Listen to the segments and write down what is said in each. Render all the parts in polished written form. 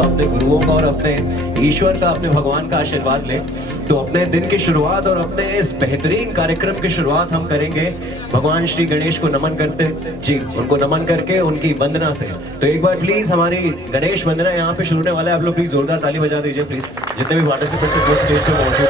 का, अपने गुरुओं का और अपने ईश्वर का, अपने भगवान का आशीर्वाद लें। तो अपने दिन की शुरुआत और अपने इस बेहतरीन कार्यक्रम की शुरुआत हम करेंगे भगवान श्री गणेश को नमन करते जी, उनको नमन करके उनकी वंदना से। तो एक बार प्लीज हमारी गणेश वंदना यहाँ पे शुरू होने वाला है, आप लोग प्लीज जोरदार ताली बजा दीजिए प्लीज, जितने भी पार्टिसिपेंट्स हैं स्टेज पे मौजूद।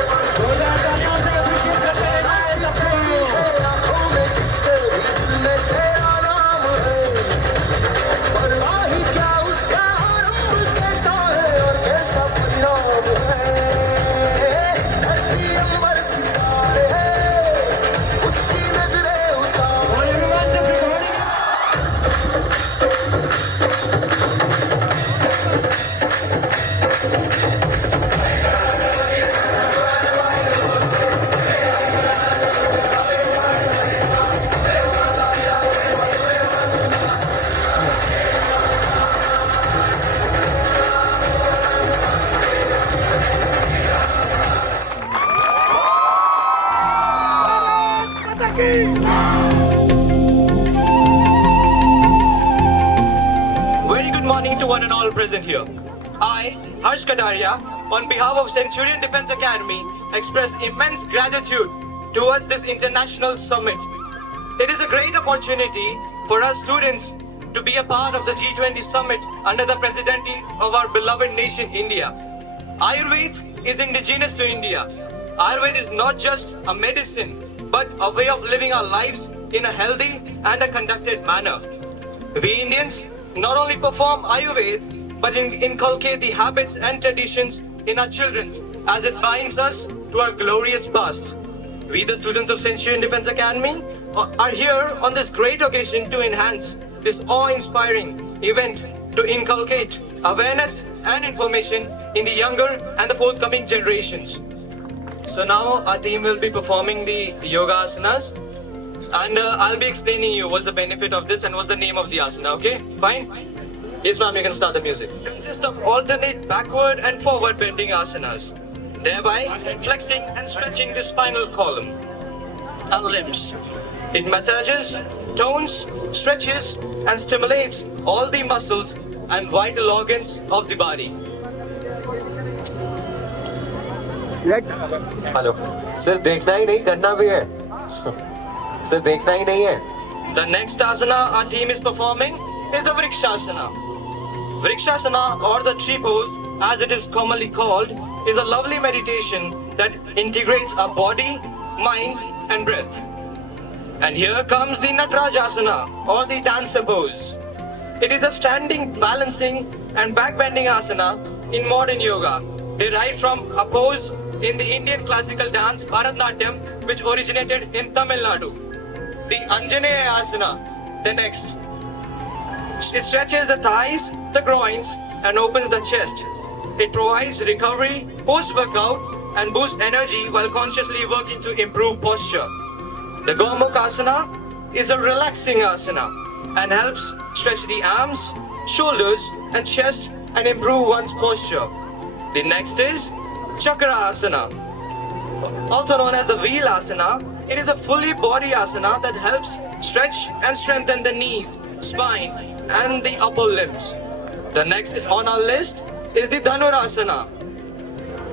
Very good morning to one and all present here. I, Harsh Kadaria, on behalf of Centurion Defence Academy, express immense gratitude towards this international summit. It is a great opportunity for us students to be a part of the G20 summit under the presidency of our beloved nation, India. Ayurveda is indigenous to India. Ayurveda is not just a medicine, but a way of living our lives in a healthy and a conducted manner. We Indians not only perform Ayurveda, but inculcate the habits and traditions in our children as it binds us to our glorious past. We, the students of Centurion Defence Academy, are here on this great occasion to enhance this awe-inspiring event to inculcate awareness and information in the younger and the forthcoming generations. So now our team will be performing the yoga asanas, and I'll be explaining you what's the benefit of this and what's the name of the asana, okay? Fine? Yes ma'am, you can start the music. It consists of alternate backward and forward bending asanas, thereby flexing and stretching the spinal column and limbs. It massages, tones, stretches and stimulates all the muscles and vital organs of the body. Hello, सिर्फ देखना ही नहीं, करना भी है। सिर्फ देखना ही नहीं है। The next asana our team is performing is the Vrikshasana. Vrikshasana, or the tree pose as it is commonly called, is a lovely meditation that integrates our body, mind and breath. And here comes the Natarajasana, or the dancer pose. It is a standing, balancing and back-bending asana in modern yoga, derived from a pose in the Indian classical dance Bharatanatyam, which originated in Tamil Nadu. The Anjaneya asana, the next. It stretches the thighs, the groins and opens the chest. It provides recovery, post-workout and boosts energy while consciously working to improve posture. The Gomukha asana is a relaxing asana and helps stretch the arms, shoulders and chest and improve one's posture. The next is Chakra asana, also known as the wheel asana. It is a fully body asana that helps stretch and strengthen the knees, spine and the upper limbs. The next on our list is the Dhanurasana,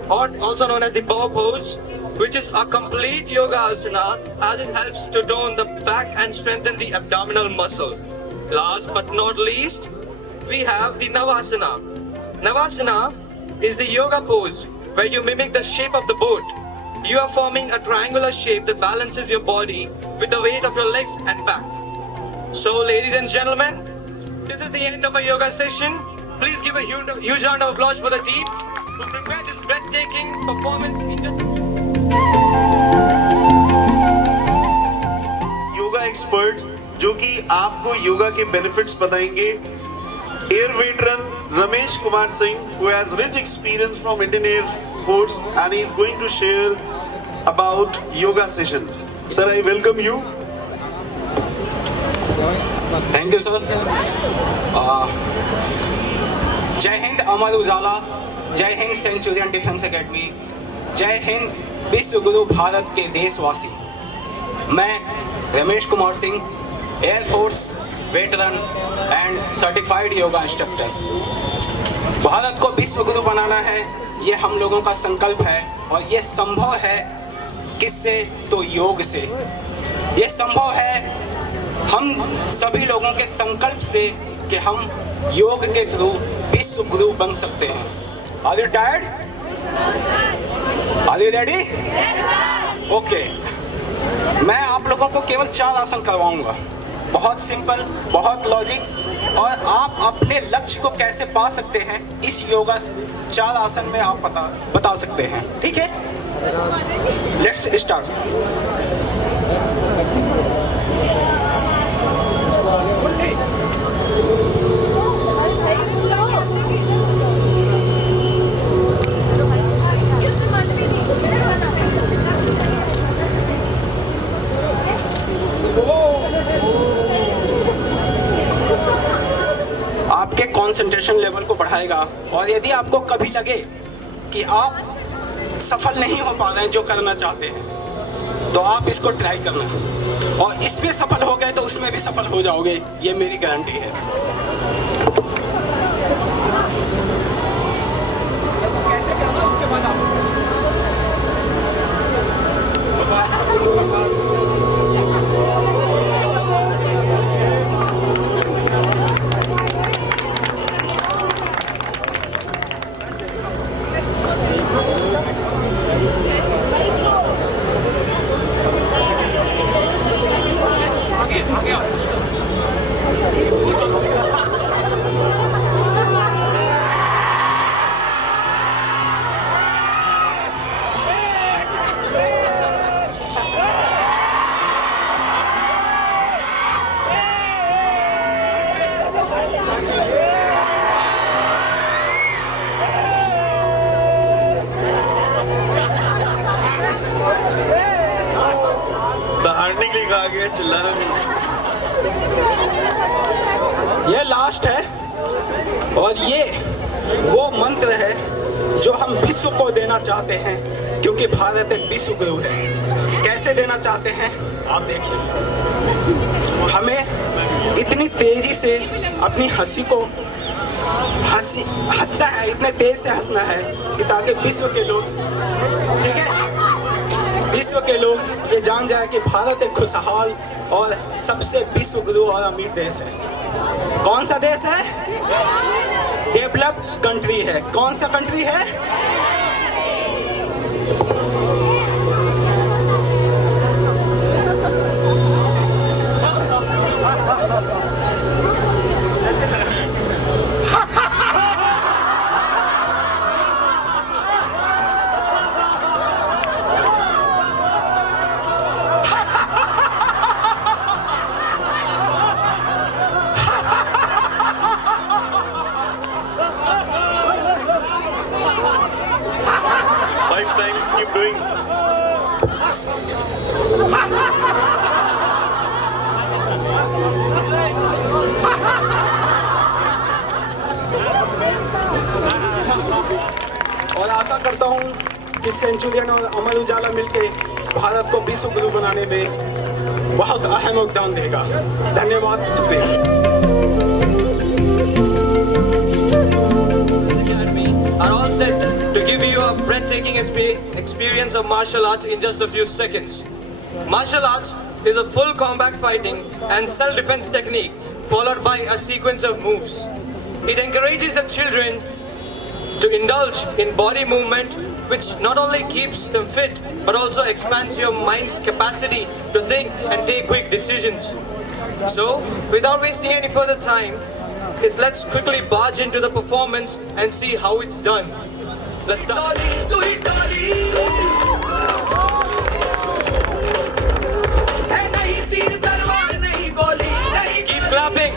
or also known as the bow pose, which is a complete yoga asana as it helps to tone the back and strengthen the abdominal muscle. Last but not least, we have the Navasana. Navasana is the yoga pose where you mimic the shape of the boat. You are forming a triangular shape that balances your body with the weight of your legs and back. So ladies and gentlemen, this is the end of our yoga session. Please give a huge round of applause for the team who prepared this breathtaking performance in just yoga expert जो कि आपको योगा के benefits बताएंगे, air veteran Ramesh Kumar Singh, who has rich experience from Indian Air Force and he is going to share about yoga session. Sir, I welcome you. Thank you sir. जय हिंद अमर उजाला, जय Hind Centurion defence academy, जय हिंद विश्व गुरु भारत के देशवासी। मैं Ramesh Kumar Singh, air force veteran and certified yoga instructor. Bharat को विश्व गुरु बनाना है, ये हम लोगों का संकल्प है। और ये संभव है किससे? तो योग से। ये संभव है हम सभी लोगों के संकल्प से कि हम योग के थ्रू विश्व गुरु बन सकते हैं। Are you tired? Are you ready? Okay, मैं आप लोगों को केवल 4 आसन करवाऊंगा, बहुत सिंपल, बहुत लॉजिक, और आप अपने लक्ष्य को कैसे पा सकते हैं इस योगा 4 आसन में आप बता सकते हैं। ठीक है, लेट्स स्टार्ट। आपके कंसंट्रेशन लेवल को बढ़ाएगा। और यदि आपको कभी लगे कि आप सफल नहीं हो पा रहे हैं जो करना चाहते हैं, तो आप इसको ट्राई करना, और इसमें सफल हो गए तो उसमें भी सफल हो जाओगे, ये मेरी गारंटी है। कैसे करना उसके बाद आप दहाड़ने के लिए कहा गया, चिल्लाना नहीं। ये लास्ट है, और ये वो मंत्र है जो हम विश्व को देना चाहते हैं, क्योंकि भारत एक विश्व गुरु है। कैसे देना चाहते हैं आप देखिए। हमें इतनी तेजी से अपनी हंसी को हंसना है, इतने तेज से हंसना है कि ताकि विश्व के लोग, ठीक है, विश्व के लोग ये जान जाए कि भारत एक खुशहाल और सबसे विश्व गुरु और अमीर देश है। कौन सा देश है? डेवलप्ड कंट्री है। कौन सा कंट्री है? Keep doing. और आशा करता हूँ कि सेंचुरियन और अमर उजाला मिलकर भारत को विश्व गुरु बनाने में बहुत अहम योगदान देगा। धन्यवाद, शुक्रिया। Are all set to give you a breathtaking experience of martial arts in just a few seconds. Martial arts is a full combat fighting and self-defense technique followed by a sequence of moves. It encourages the children to indulge in body movement, which not only keeps them fit but also expands your mind's capacity to think and take quick decisions. So, without wasting any further time, let's quickly barge into the performance and see how it's done. Let's start. Keep clapping.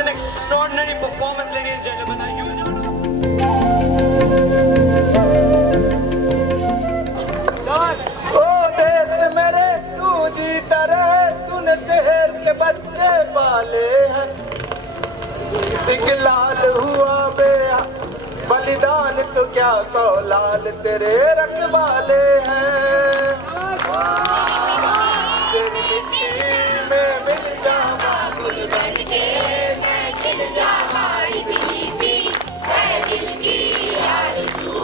an extraordinary performance, ladies and gentlemen. I use your... ओ देश मेरे तू जीता रहे, तूने शहर के बच्चे पाले हैं। एक लाल हुआ बेहा बलिदान तो क्या 100 लाल तेरे रखवाले हैं। तेरी मिट्टी में मिल जावा गुल बन के मैं खिल जावा, इतनी सी है दिल की आरज़ू।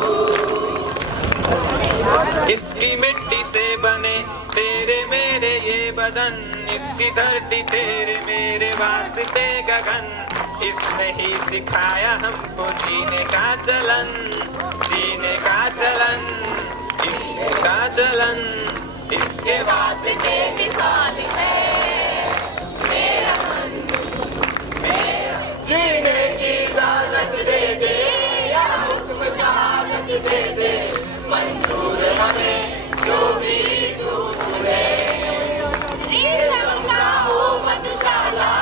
इसकी मिट्टी से बने तेरे मेरे ये बदन, इसकी धरती तेरे मेरे वास्ते गगन। इसने ही सिखाया हमको जीने का चलन, जीने का चलन, इसके का चलन, इसके वास्ते निशान है मेरा मन, मेरा जीने की इजाजत दे दे या हुक्म शहादत दे दे, मंजूर हमें जो भी तू चुने। रेशम का हो मधुशाला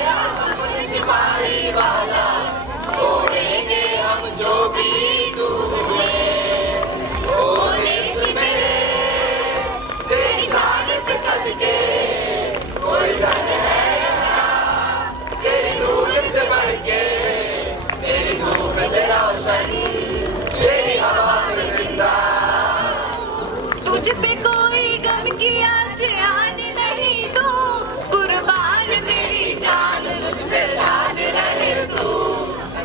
या अमन सिपाही वाला, तोड़ेंगे हम जो भी तू चुने। ओ देश मेरे तेरी शान पे सदके कोई धन है यहाँ, तेरी दूध से बढ़ के, तेरी धूप से रोशन, तेरी हवा पे जिंदा। तुझ पे कोई गम की आँच आने नहीं दो, कुर्बान मेरी जान तुझ पे साथ रहे तू।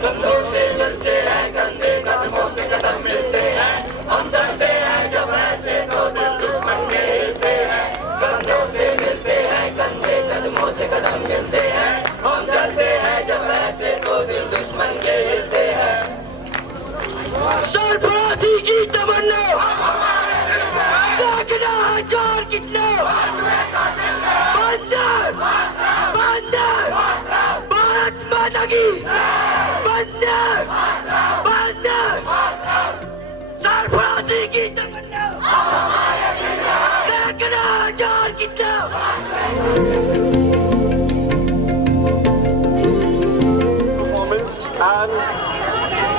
कंधों से मिलते हैं कंधे, कदमों से कदम मिलते हैं, हम चलते हैं जब ऐसे तो दिल दुश्मन के हिलते हैं। कंधों से मिलते हैं कंधे, कदमों से कदम मिलते हैं, हम चलते हैं जब ऐसे तो दिल दुश्मन के हिलते हैं। सरफराजी की तमन्ना देखना है जोर कितना, बंदर बंदर भारत माता की, बंदर बंदर सरफराजी की तमन्ना देखना है जोर कितना। परफॉर्मेंस एंड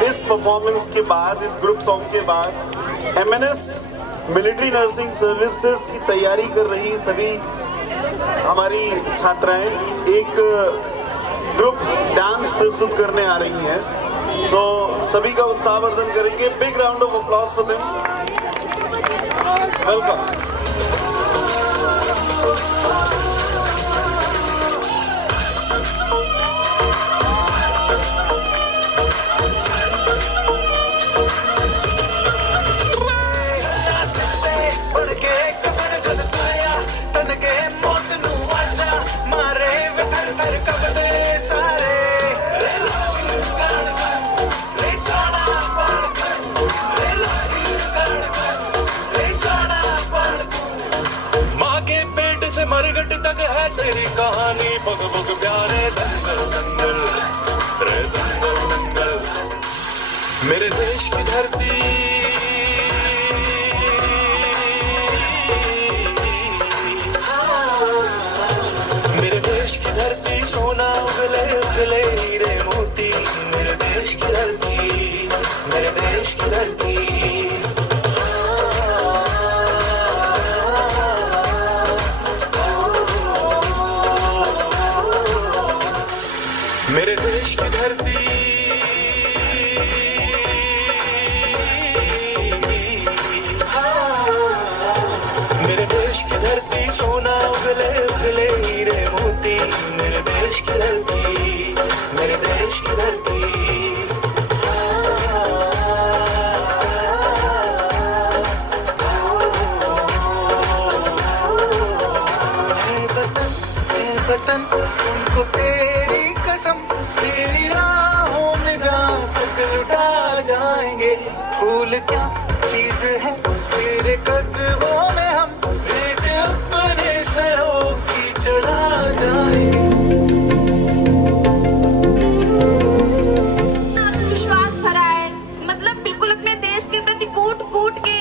इस परफॉर्मेंस के बाद, इस ग्रुप सॉन्ग के बाद एमएनएस मिलिट्री नर्सिंग सर्विसेज की तैयारी कर रही सभी हमारी छात्राएं एक ग्रुप डांस प्रस्तुत करने आ रही हैं। तो सभी का उत्साहवर्धन करेंगे। Big round of applause for them. Welcome. मरगट तक है तेरी कहानी, पग पग प्यारे दंगल दंगल रे दंगल दंगल। मेरे देश की धरती मेरे देश की धरती, सोना उगले उगले हीरे मोती। मेरे देश की धरती, मेरे देश की धरती। मेरे देश की धरती मेरे देश की धरती, सोना उगले उगले हीरे मोती। मेरे देश की धरती, मेरे देश की धरती। वतन उनको तेरी कसम, तेरी राहों में जान तक लुटा जाएंगे। फूल क्या चीज है तेरे कदमों में, हम भेंट अपने सरों की चढ़ा जाएंगे। आत्मविश्वास भरा है, मतलब बिल्कुल अपने देश के प्रति कूट कूट के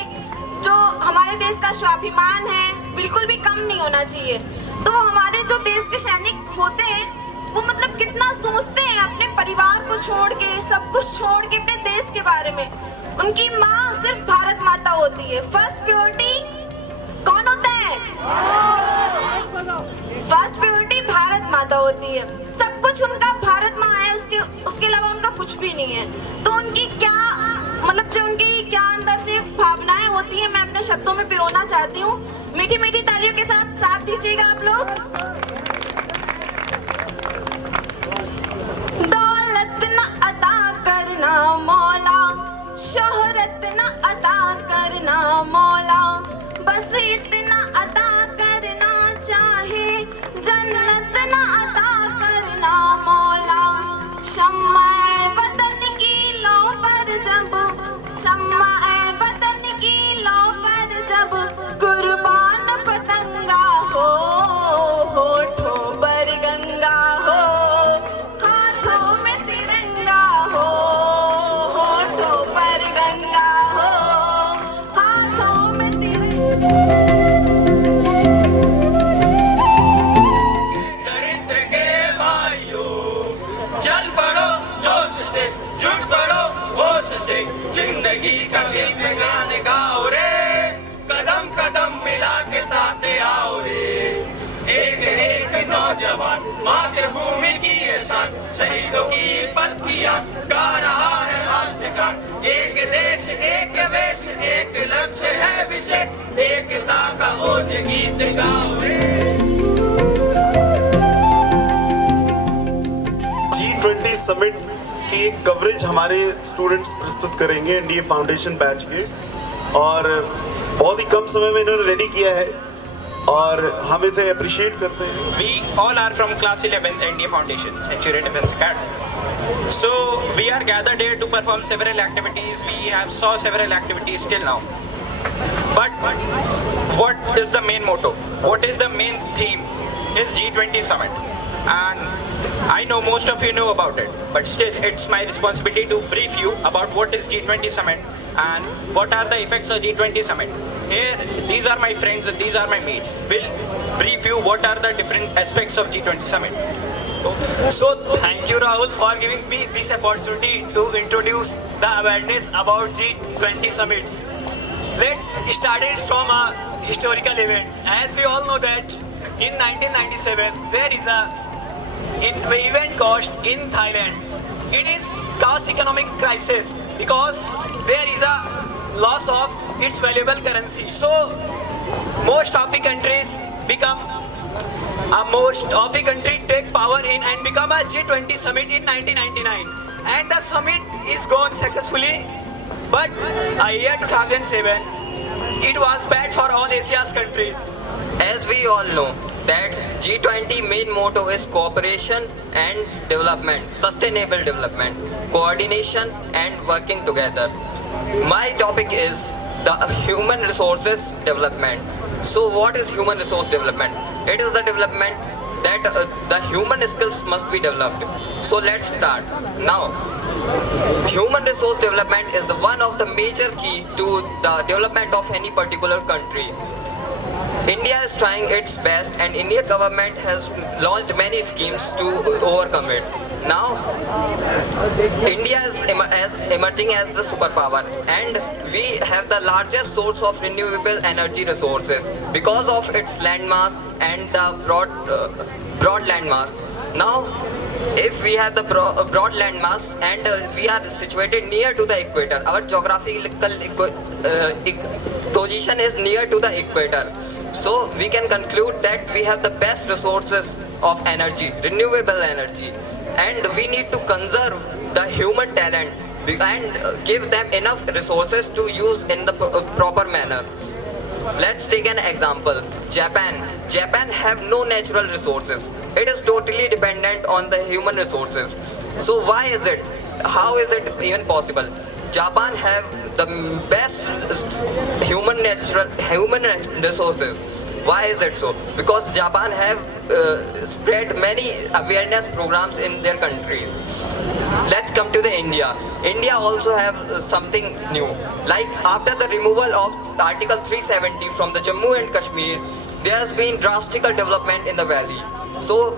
जो हमारे देश का स्वाभिमान है बिल्कुल भी कम नहीं होना चाहिए। तो हमारे जो देश के सैनिक होते हैं वो मतलब कितना सोचते को छोड़ के, सब कुछ छोड़ के अपने देश के बारे में, उनकी माँ सिर्फ भारत माता होती है। फर्स्ट प्योरिटी कौन होता है? फर्स्ट प्योरिटी भारत माता होती है। सब कुछ उनका भारत माँ है, उसके अलावा उनका कुछ भी नहीं है। तो उनकी क्या मतलब, जो उनकी क्या अंदर से भावनाएं होती हैं, मैं अपने शब्दों में पिरोना चाहती हूँ। मीठी मीठी तालियों के साथ साथ दीजिएगा आप लोग। दौलत न अता करना मौला, शोहरत न अता करना मौला, बस इतना अता करना चाहे, जन्नत न अता करना मौला। शम्माए वतन की लो पर जब, शम्माए वतन की लो पर जब, कुर्बान पतंगा हो, होठों पर गंगा हो, हाथों में तिरंगा हो, होठों पर गंगा हो, हाथों में तिरंगा। दरिद्र के भाइयों, चल पड़ो जोश से, जुट पड़ो होश से, जिंदगी का गीत गान गाओ रे, कदम कदम मिला के साथ आओ रे। एक एक नौजवान मातृभूमि की ये शान, शहीदों की पत्तियां गा रहा है राष्ट्रगान। एक देश एक वेश, एक लक्ष्य है विशेष, एकता का ओज गीत गाओ रे। G20 समिट की एक कवरेज हमारे स्टूडेंट्स प्रस्तुत करेंगे एनडीए फाउंडेशन बैच के, और बहुत ही कम समय में इन्होंने रेडी किया है और हम इसे अप्रिशिएट करते हैं। We all are from class 11th NDA Foundation, Centurion Defense Academy. So we are gathered here to perform several activities. We have saw several activities till now. But what is the main motto? What is the main theme? Is G20 summit. And I know most of you know about it, but still it's my responsibility to brief you about what is G20 summit and what are the effects of G20 summit. Here, these are my friends, these are my mates. We'll brief you what are the different aspects of G20 summit. So thank you Rahul for giving me this opportunity to introduce the awareness about G20 summits. Let's start it from historical events. As we all know that in 1997 there is a event caused in Thailand. It is caused economic crisis because there is a loss of its valuable currency. So most of the countries take power in and become a G20 summit in 1999, and the summit is gone successfully. But year 2007 it was bad for all Asia's countries. As we all know that G20 main motto is cooperation and development, sustainable development, coordination and working together. My topic is the human resources development. So what is human resource development? It is the development that the human skills must be developed. So let's start. Now, human resource development is the one of the major key to the development of any particular country. India is trying its best and Indian government has launched many schemes to overcome it. Now, India is emerging as the superpower and we have the largest source of renewable energy resources because of its landmass and the broad landmass. Now, if we have the broad landmass and we are situated near to the equator, our geographical position is near to the equator. So we can conclude that we have the best resources of energy, renewable energy, and we need to conserve the human talent and give them enough resources to use in the proper manner. Let's take an example. Japan have no natural resources. It is totally dependent on the human resources. So why is it? How is it even possible? Japan have the best human resources. Why is it so? Because Japan have spread many awareness programs in their countries. Let's come to the India. India also have something new. Like after the removal of Article 370 from the Jammu and Kashmir, there has been drastic development in the valley. So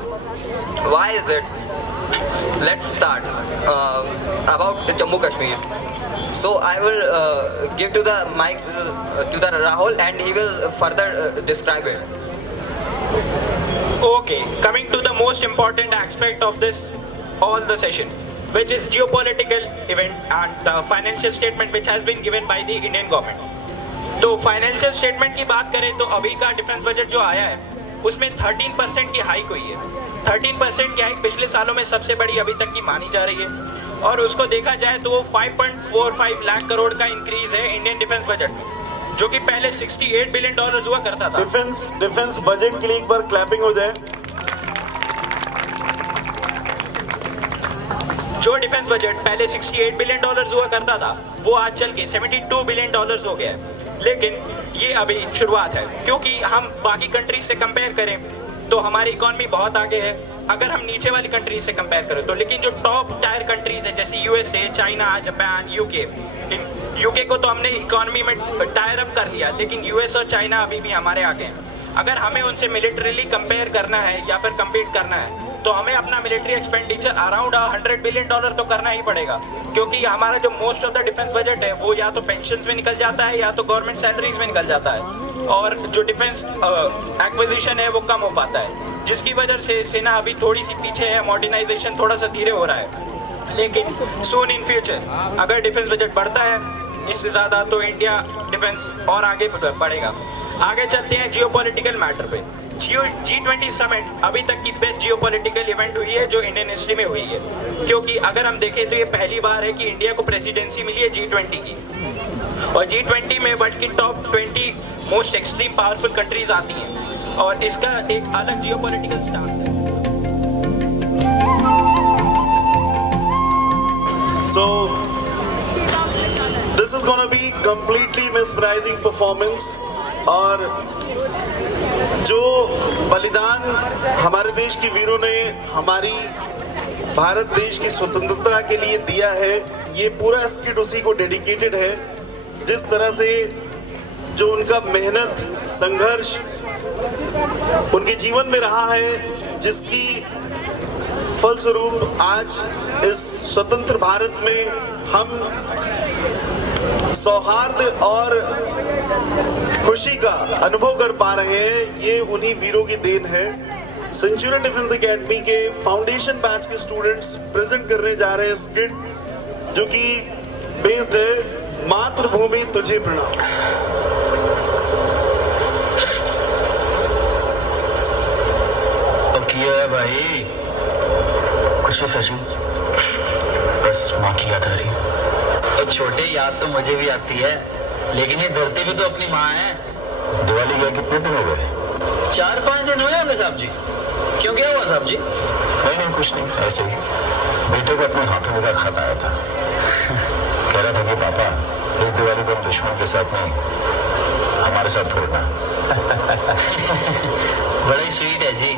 why is it? let's start about Jammu Kashmir. So I will give to the mic to the Rahul, and he will further describe it. Okay, coming to the most important aspect of this all the session, which is geopolitical event and the financial statement which has been given by the Indian government. तो financial statement की बात करें तो अभी का defence budget जो आया है उसमें 13% की हाइक हुई है। 13% की हाइक पिछले सालों में सबसे बड़ी अभी तक की मानी जा रही है, और उसको देखा जाए तो वो 5.45 लाख करोड़ का इंक्रीज है इंडियन डिफेंस बजट में, जो कि पहले $68 बिलियन हुआ करता था। डिफेंस बजट के लिए एक बार क्लैपिंग हो जाए। जो डिफेंस बजट पहले $68 बिलियन हुआ करता था वो आज चल के $72 बिलियन हो गया है। लेकिन ये अभी शुरुआत है, क्योंकि हम बाकी कंट्रीज से कंपेयर करें तो हमारी इकॉनमी बहुत आगे है अगर हम नीचे वाली कंट्रीज से कंपेयर करें तो। लेकिन जो टॉप टायर कंट्रीज है जैसे यूएसए, चाइना, जापान, यूके को तो हमने इकॉनमी में टायर अप कर लिया, लेकिन यूएस और चाइना अभी भी हमारे आगे हैं। अगर हमें उनसे मिलिट्रीली कंपेयर करना है या फिर कम्पीट करना है तो हमें अपना मिलिट्री एक्सपेंडिचर अराउंड $100 बिलियन तो करना ही पड़ेगा, क्योंकि हमारा जो most of the defence budget है वो या तो पेंशन्स में निकल जाता है या तो गवर्नमेंट सैलरीज में निकल जाता है, और जो डिफेंस एक्विजिशन है वो कम हो पाता है, जिसकी वजह से सेना अभी थोड़ी सी पीछे है, मॉडर्नाइजेशन थोड़ा सा धीरे हो रहा है। लेकिन सून इन फ्यूचर अगर डिफेंस बजट बढ़ता है इससे ज़्यादा तो इंडिया डिफेंस और आगे बढ़ेगा। आगे चलते हैं जियोपॉलिटिकल मैटर पे। G20 समिट अभी तक की बेस्ट जियोपॉलिटिकल इवेंट हुई है जो इंडियन हिस्ट्री में हुई है, क्योंकि अगर हम देखें तो ये पहली बार है कि इंडिया को प्रेसिडेंसी मिली है G20 की, और G20 में वर्ल्ड की top 20 most extreme powerful countries आती हैं, और इसका एक अलग जियोपॉलिटिकल स्टांस है। So this is gonna be completely mesmerizing performance, और जो बलिदान हमारे देश के वीरों ने हमारी भारत देश की स्वतंत्रता के लिए दिया है, ये पूरा स्किट उसी को डेडिकेटेड है। जिस तरह से जो उनका मेहनत, संघर्ष उनके जीवन में रहा है, जिसकी फलस्वरूप आज इस स्वतंत्र भारत में हम सौहार्द और खुशी का अनुभव कर पा रहे हैं, ये उन्हीं वीरों की देन है। सेंचुरियन डिफेंस एकेडमी के फाउंडेशन बैच के स्टूडेंट्स प्रेजेंट करने जा रहे हैं स्किट, जो कि बेस्ड है मातृभूमि तुझे प्रणाम। तो किया है भाई, खुशी सचू, बस माँ की याद आ रही। तो छोटे याद तो मुझे भी आती है, लेकिन ये धरती भी तो अपनी माँ है। दिवाली गए कितने दिन हो गए? 4-5 दिन हुए होंगे साहब जी। क्यों, क्या हुआ साहब जी? नहीं कुछ नहीं, ऐसे ही बेटे को अपने हाथों में खाता आया था। कह रहा था कि पापा इस दिवाली को दुश्मन के साथ नहीं, हमारे साथ फोड़ना। बड़ा ही स्वीट है जी।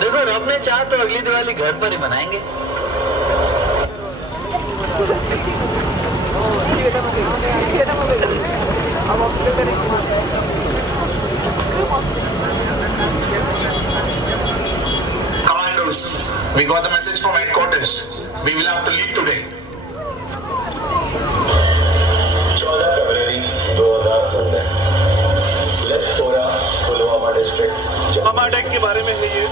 देखो रब ने चाहा तो अगली दिवाली घर पर ही मनाएंगे। Commandos, we got the message from headquarters. We will have to leave today. 14 फरवरी 2015 लेफ्टोरा पुलवामा डिस्ट्रिक्ट। पुलवामा अटैक के बारे में है ये।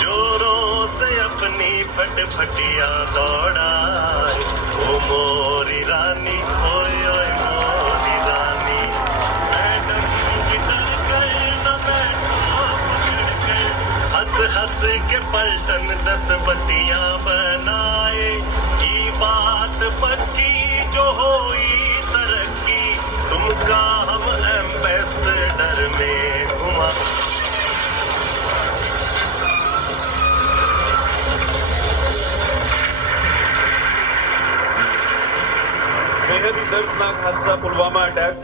जोरों से अपनी फटफटिया दौड़ाए, ओ मोरी रानी, ओए ओए मोरी रानी, मैडम गिटर कर न बैठो पकड़ कर, हंस हंस के पलटन 10 बत्तियां बनाए, की बात पक्की जो होई तरक्की, तुमका हम एम्बेसडर में घुमा। बेहद ही दर्दनाक हादसा पुलवामा अटैक।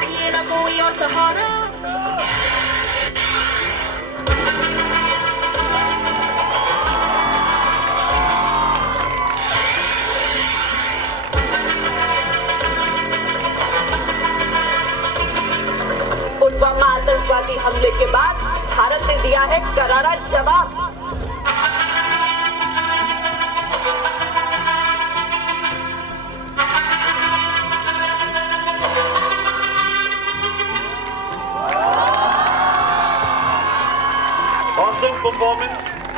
चाहिए ना कोई और सहारा। पुलवामा आतंकवादी हमले के बाद भारत ने दिया है करारा जवाब। Awesome performance.